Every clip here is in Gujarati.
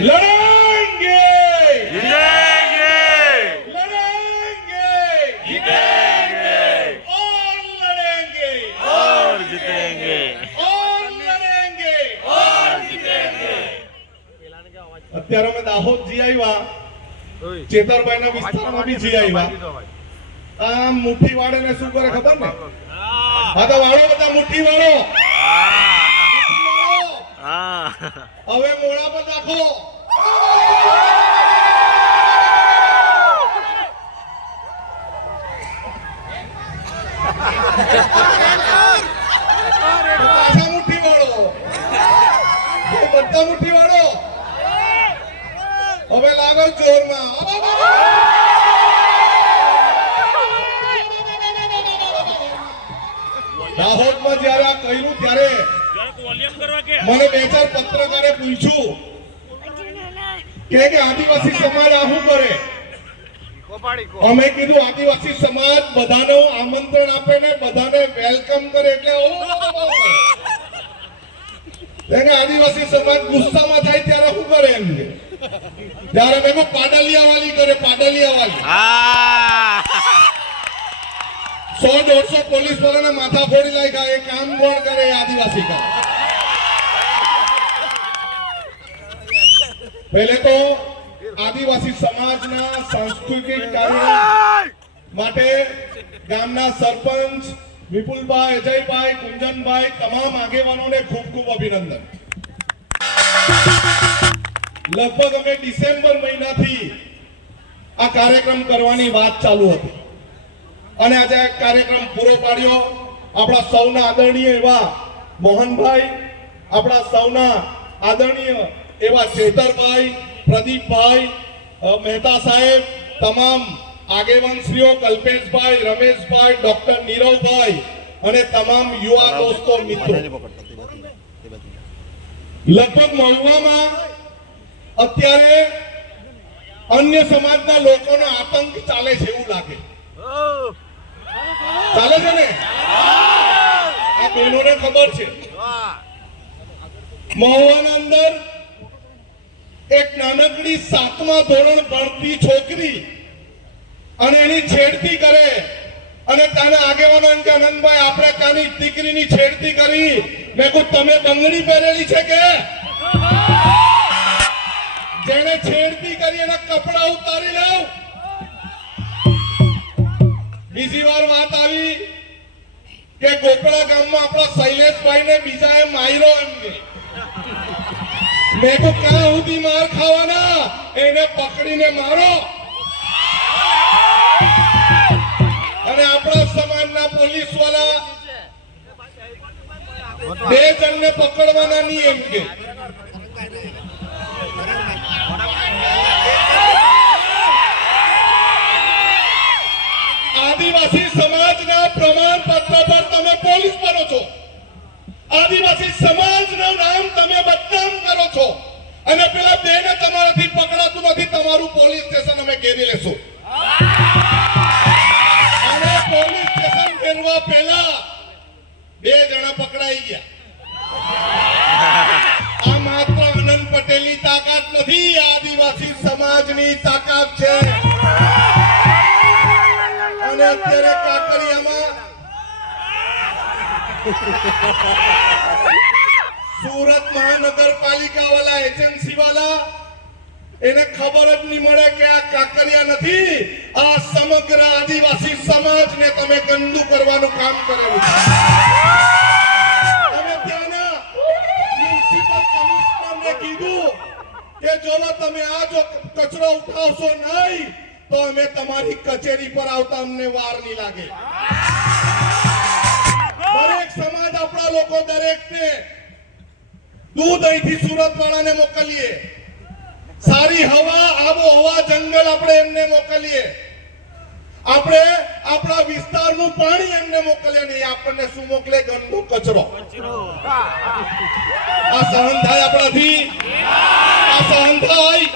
લડેંગે જીतेंगे લડેંગે जीतेंगे और लड़ेंगे और जीतेंगे और लड़ेंगे और जीतेंगे અત્યારે અમે દાહોદ જી આવ્યા ચેતરભાઈના વિસ્તારમાં બી જી આવ્યા આ મુઠ્ઠી વાળે ને શું કરે ખબર ને હા તો વાળો બધા મુઠ્ઠી વાળો हाँ હવે મોડા પર રાખો પાછા મુઠ્ઠી વાળો બધા મુઠ્ઠી વાળો હવે લાગો જોરમાં દાહોદમાં જ્યારે આ કહ્યું ત્યારે મને બે ચાર પત્રકારે પૂછ્યું કે આદિવાસી સમાજ આ શું કરે અમે કીધું આદિવાસી સમાજ બધાને આમંત્રણ આપે ને બધાને વેલકમ કરે એટલે આદિવાસી સમાજ ગુસ્સામાં થાય ત્યારે શું કરે એમ કે ત્યારે મેં પાડલિયા વાલી કરે પાડલિયા વાલી हाँ 100-150 પોલીસ વાળાને માથા ફોડી નાખ્યા એ કામ કોણ કરે આદિવાસી કામ પહેલે તો આદિવાસી સમાજના સાંસ્કૃતિક કાર્ય માટે ગામના સરપંચ વિપુલભાઈ અજયભાઈ કુંજનભાઈ તમામ આગેવાનોને ખૂબ ખૂબ અભિનંદન લગભગ અમે ડિસેમ્બર મહિનાથી આ કાર્યક્રમ કરવાની વાત ચાલુ હતી અને આજે આ કાર્યક્રમ પૂરો પાડ્યો આપણા સૌના આદરણીય એવા મોહનભાઈ આપણા સૌના આદરણીય એવા ચેતરભાઈ પ્રદીપભાઈ મહેતા સાહેબ તમામ આગેવાનશ્રીઓ કલ્પેશભાઈ રમેશભાઈ ડોક્ટર નીરવભાઈ અને તમામ યુવા દોસ્તો મિત્રો લગભગ મહુવામાં અત્યારે અન્ય સમાજના લોકોનો આતંક ચાલે છે એવું લાગે ચાલે છે ને આ બહેનોને ખબર છે મહુવાના અંદર એક નાનકડી 7મા ધોરણ ભણતી છોકરી અને એની છેડતી કરે અને તાના આગેવાનો એમ કે આનંદભાઈ આપણે તાની દીકરીની છેડતી કરી મેં કહું તમે બંગડી પહેરેલી છે કે જેને છેડતી કરી એના કપડા ઉતારી લાવ બીજી વાર વાત આવી કે ગોકળા ગામમાં આપણા શૈલેષભાઈને બીજાએ માર્યો એમ કે મેં કહું ક્યાં સુધી માર ખાવાના એને પકડીને મારો અને આપણા સમાજના પોલીસ વાળા 2 જણને પકડવાના નહીં એમ કે આદિવાસી સમાજના પ્રમાણપત્ર પર તમે પોલીસ બનો છો આદિવાસી સમાજનું નામ તમે બદનામ કરો છો અને પેલા બેને તમારાથી પકડાતું નથી તમારું પોલીસ સ્ટેશન અમે ઘેરી લેશું અને પોલીસ સ્ટેશન ઘેરવા પહેલા 2 જણા પકડાઈ ગયા આ માત્ર આનંદ પટેલની તાકાત નથી આદિવાસી સમાજની તાકાત છે અને અત્યારે કાકરિયામાં સુરત મહાનગરપાલિકા વાળા એજન્સી વાળા એને ખબર જ નહીં મળે કે આ કાકરિયા નથી આ સમગ્ર આદિવાસી સમાજને તમે ગંદુ કરવાનું કામ કરેલું છે અમે ત્યાંના મ્યુનિસિપલ કમિશનરને કીધું કે જો તમે આ જો કચરો ઉઠાવશો નહીં તો અમે તમારી કચેરી પર આવતા અમને વાર નહીં લાગે દરેક સમાજ આપણા લોકો દરેકને દૂધ અહીંથી સુરત વાળાને મોકલીએ સારી હવા આબોહવા જંગલ આપણે એમને મોકલીએ આપણે આપણા વિસ્તારનું પાણી એમને મોકલે નહીં આપણને શું મોકલે ગંદુ કચરો આ સહન થાય આપણાથી આ સહન થાય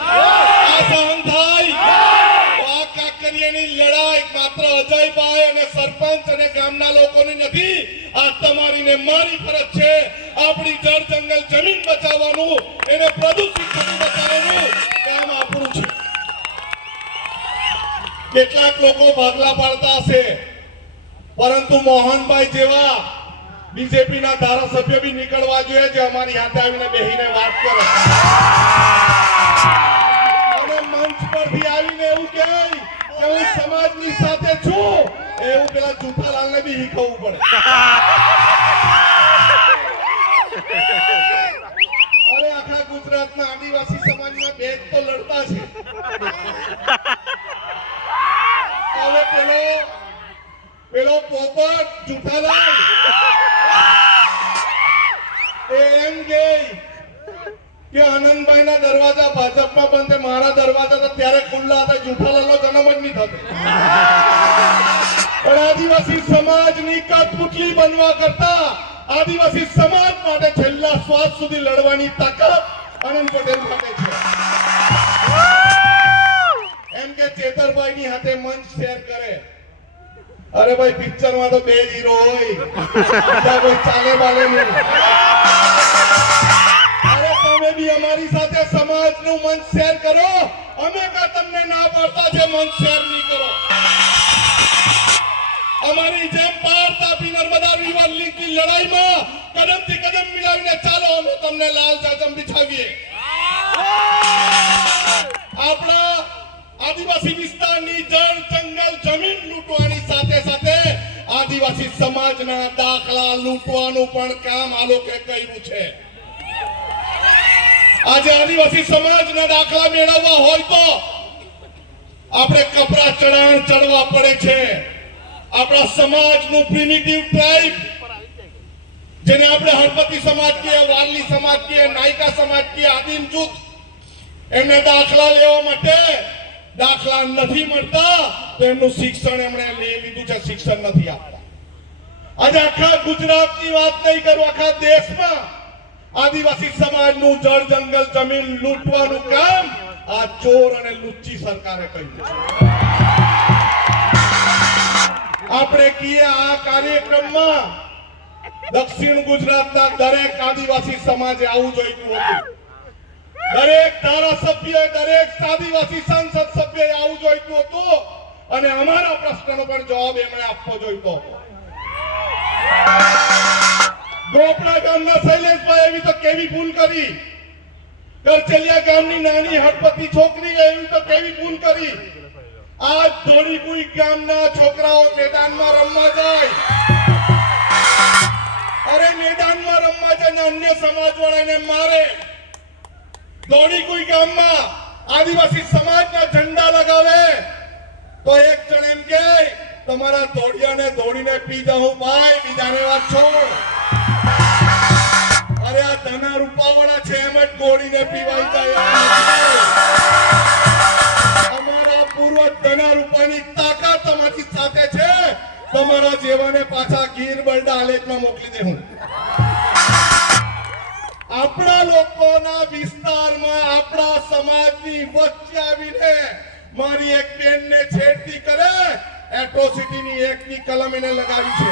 કાકરિયાની લડાઈ માત્ર અજયભાઈ અને સરપંચ અને ગામના લોકોની નથી આ તમારી ને મારી ફરજ છે આપણી જળ જંગલ જંગલ જમીન બચાવવાનું, એને પ્રદૂષિત થતી બચાવવાનું કામ આપણું છે. કેટલાક લોકો ભાગલા પાડતા હશે, પરંતુ મોહનભાઈ જેવા બીજેપીના ધારાસભ્ય બી નીકળવા જોઈએ, જે અમારી હાથે આવીને બેહીને વાત કરે અને મંચ પરથી આવીને એવું કહે કે હું સમાજની સાથે છું. એવું પેલા જુઠાલાલને બી શીખવવું પડે. અરે આખા ગુજરાતના આદિવાસી સમાજના બે તો લડતા છે. હવે પેલો પોપટ જુઠાલાલ એમ કે આનંદભાઈના દરવાજા ભાજપમાં બંધ, મારા દરવાજા તો ત્યારે ખુલ્લા હતા. જુઠાલાલનો જન્મ જ નહીં થતો. પણ આદિવાસી સમાજની કઠપુતળી બનવા કરતા આદિવાસી સમાજ માટે છેલ્લા શ્વાસ સુધી લડવાની તાકાત આનંદ પટેલ માટે છે. એમ કે ચેતરભાઈની હાથે મંચ શેર કરે. અરે ભાઈ, પિક્ચરમાં તો બે હીરો હોય, કોઈ ચાલે બાલે નહીં. અરે તમે બી અમારી સાથે સમાજનું મંચ શેર કરો. અમે કા તમને ના પાડતા છે મંચ શેર નહીં કરો. અમારી જેમ પાર તાપી નર્મદા રિવર લીગની લડાઈમાં કદમથી કદમ મિલાવીને ચાલો, અમે તમને લાલ ચાચમ બિછાવીએ. આપણા આદિવાસી વિસ્તારની જળ જંગલ જમીન લૂંટવાની સાથે સાથે આદિવાસી સમાજના દાખલા લૂંટવાનું પણ કામ આ લોકોએ કર્યું છે. આજે આદિવાસી સમાજના દાખલા મેળવવા હોય તો આપણે કપરા ચઢાણ ચડવા પડે છે. આપણા સમાજનું પ્રિમિટિવ ટ્રાઇબ, જેને આપણે હળપતિ સમાજ કહીએ, વારલી સમાજ કહીએ, નાયકા સમાજ કહીએ, આદિમ જૂથ, એમને દાખલા લેવા માટે દાખલા નથી મળતા તો એમનું શિક્ષણ એમણે લઈ લીધું છે, શિક્ષણ નથી આપતા. આજે આખા ગુજરાતની વાત નહીં કરું, આખા દેશમાં આદિવાસી સમાજનું જળ જંગલ જમીન લૂંટવાનું કામ આ ચોર અને લુચ્ચી સરકારે કર્યું છે. આપણે કહીએ આ કાર્યક્રમમાં દક્ષિણ ગુજરાતના દરેક આદિવાસી સમાજે આવવું જોઈતું હતું. દરેક ધારાસભ્ય, દરેક આદિવાસી સંસદ સભ્યએ આવવું જોઈતું હતું અને અમારા પ્રશ્નનો પણ જવાબ એમણે આપવો જોઈતો હતો. ગોપડા ગામના શૈલેષભાઈ એવી તો કેવી ભૂલ કરી, કરચલિયા ગામની નાની હળપતિ છોકરી એવી તો કેવી ભૂલ કરી. આ ધોળીકુઈ ગામના છોકરાઓ મેદાનમાં રમવા જાય, અરે મેદાનમાં રમવા જાય ને અન્ય સમાજવાળાને મારે. ધોળીકુઈ ગામમાં આદિવાસી સમાજના ઝંડા લગાવે તો એક જણ એમ કે તમારા ધોળિયાને ધોળીને પી જાઉં ભાઈ, બીજાને વાત છોડ. અરે આ ધના રૂપાવાળા છે એમ જ ગોળીને પીવાઈ જાય. અમારા પૂર્વજ ધના રૂપાની તાકાત તમારી સાથે છે. તમારા જેવાને પાછા ગીર બરડા આલેખમાં મોકલી દે. હું આપણા લોકોના વિસ્તારમાં આપણા સમાજની વચ્ચે આવીને મારી એક બેનને છેડતી કરે, એટ્રોસિટીની એકની કલમ એને લગાવી છે.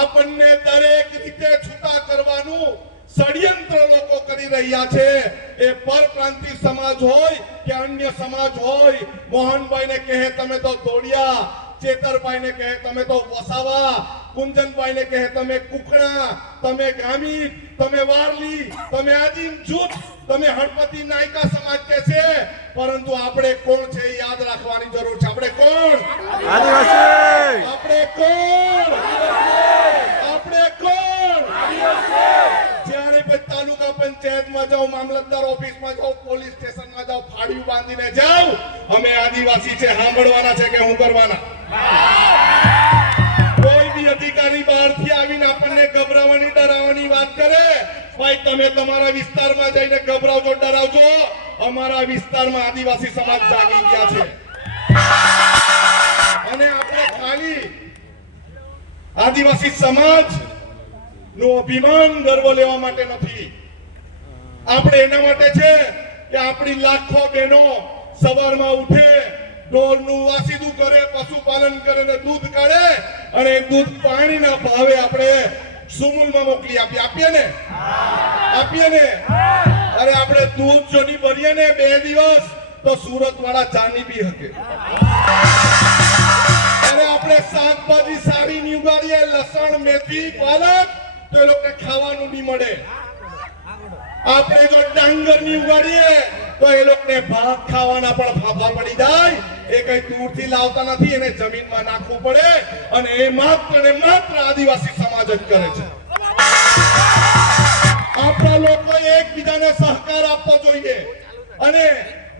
આપણને દરેક રીતે છૂટા કરવાનું ષડયંત્ર લોકો કરી રહ્યા છે. એ પરપ્રાંતિ સમાજ હોય કે અન્ય સમાજ હોય, મોહનભાઈને કહે તમે તો ધોળિયા, ચેતરભાઈને કહે તમે તો વસાવા, કુંજનભાઈને કહે તમે કુકડા, તમે ગામી, તમે વારલી, તમે આદિમ જૂથ, તમે હળપતિ નાયકા સમાજ કે છે. પરંતુ આપણે કોણ છે એ યાદ રાખવાની જરૂર છે. આપણે કોણ? આદિવાસી. આપણે કોણ? આપણે કોણ? જ્યારે પણ તાલુકા પંચાયતમાં જાઓ, મામલતદાર ઓફિસમાં જાઓ, પોલીસ સ્ટેશનમાં જાઓ, ફાડ્યું બાંધીને જાઓ, અમે આદિવાસી છે સાંભળવાના છે કે હું કરવાના? કોઈ બી અધિકારી બહારથી આવીને આપણને ગભરાવાની ડરાવવાની વાત કરે, ભાઈ તમે તમારા વિસ્તારમાં જઈને ગભરાવજો, ડરાવજો. અમારા વિસ્તારમાં આદિવાસી સમાજ જાગી ગયા છે અને આપણે ખાલી આદિવાસી સમાજ નું અભિમાન ગર્વ લેવા માટે નથી. આપણે એના માટે છે કે આપણી લાખો બહેનો સવારમાં ઉઠે, ઢોરનું વાસીદું કરે, પશુપાલન કરે ને દૂધ કાઢે અને દૂધ પાણીના ભાવે આપણે સુમુલમાં મોકલી આપીએ ને અરે આપણે દૂધ જો નહીં ભરીએ ને 2 દિવસ તો સુરત વાળા ચાની બી હકે. અરે આપણે શાકભાજી સારી ની ઉગાડીએ, લસણ, મેથી, પાલક, તો એ લોકોને ખાવાનું નહીં મળે. આપણે જો ડાંગર ની ઉગાડીએ તો એ લોકોને ભાત ખાવાના પણ ફાફા પડી જાય. એ કઈ દૂરથી લાવતા નથી, એને જમીનમાં નાખવું પડે, અને એ માત્ર ને માત્ર આદિવાસી સમાજ જ કરે છે. આપણા લોકોએ એકબીજાને સહકાર આપવો જોઈએ, અને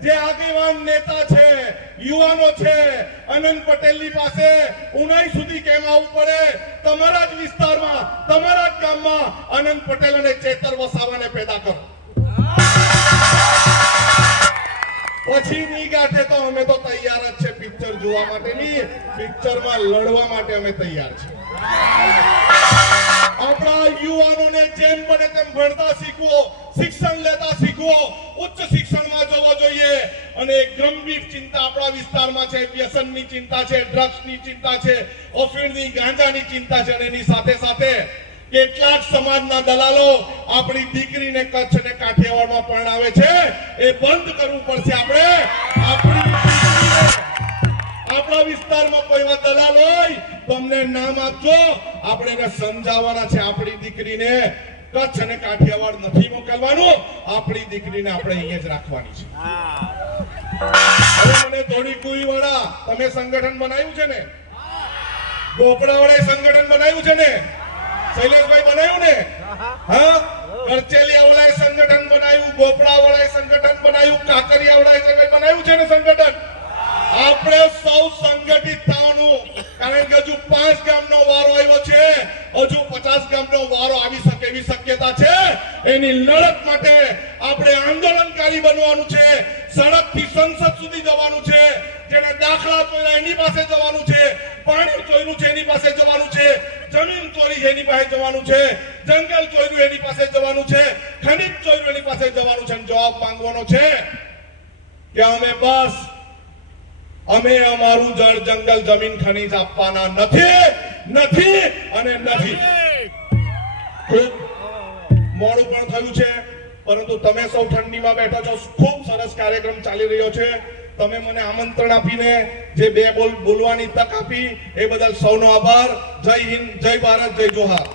જે આગેવાન નેતા છે, યુવાનો છે, અનંત પટેલની પાસે ઉનાઈ સુધી કેમ આવવું પડે? તમારા જ વિસ્તારમાં, તમારા જ ગામમાં અનંત પટેલ અને ચેતર વસાવાને પેદા કરો. પછી ની ગાંઠે તો અમે તો તૈયાર જ છે પિક્ચર જોવા માટેની, પિક્ચરમાં લડવા માટે અમે તૈયાર છે. આપણા યુવાનોને જેમ બને તેમ ભણતા શીખવો, શિક્ષણ લેતા શીખવો, ઉચ્ચ શિક્ષણમાં જવો જોઈએ. અને એક ગંભીર ચિંતા આપણા વિસ્તારમાં છે, વ્યસનની ચિંતા છે, ડ્રગ્સની ચિંતા છે, અફીણની, ગાંજાની ચિંતા છે. અને એની સાથે સાથે કેટલાક સમાજના દલાલો આપણી દીકરીને કચ્છ અને કાઠિયાવાડમાં પરણાવે છે. એ બંધ કરવું પડશે. આપણે આપણા વિસ્તારમાં કોઈ એવા દલાલ હોય તો અમને નામ આપજો, આપણે એને સમજાવવાના છે. આપણી દીકરીને કચ્છ અને કાઠિયાવાડ નથી મોકલવાનું, આપણી દીકરીને આપણે અહીંયા જ રાખવાની છે. હવે મને થોડી કુઈ વાળા, તમે સંગઠન બનાવ્યું છે ને, ગોપડા વાળાએ સંગઠન બનાવ્યું છે ને, શૈલેષભાઈ બનાવ્યું ને, હા, કરચેલિયા વાળાએ સંગઠન બનાવ્યું, ગોપડા વાળાએ સંગઠન બનાવ્યું, કાકરિયા વાળાએ બનાવ્યું છે ને સંગઠન. આપણે સૌ સંગઠિત થવાનું, કારણ કે હજુ 5 ગામનો વારો આવ્યો છે, હજુ 50 ગામનો વારો આવી શકે એવી શક્યતા છે. એની લડત માટે આપણે આંદોલનકારી બનવાનું છે. સડકથી સંસદ સુધી જવાનું છે. જેને દાખલા ચોર્યા એની પાસે જવાનું છે, પાણી ચોર્યું છે એની પાસે જવાનું છે, જમીન ચોરી છે એની પાસે જવાનું છે, જંગલ ચોર્યું એની પાસે જવાનું છે, ખનિજ ચોર્યું એની પાસે જવાનું છે. જવાબ માંગવાનો છે કે અમે અમારું જળ, જંગલ, જમીન, ખનિજ આપવાના નથી. ખૂબ મોડું પણ થયું છે, પરંતુ તમે સૌ ઠંડીમાં બેઠો છો. ખૂબ સરસ કાર્યક્રમ ચાલી રહ્યો છે. તમે મને આમંત્રણ આપીને જે 2 બોલ બોલવાની તક આપી એ બદલ સૌનો આભાર. જય હિન્દ, જય ભારત, જય જોહાર.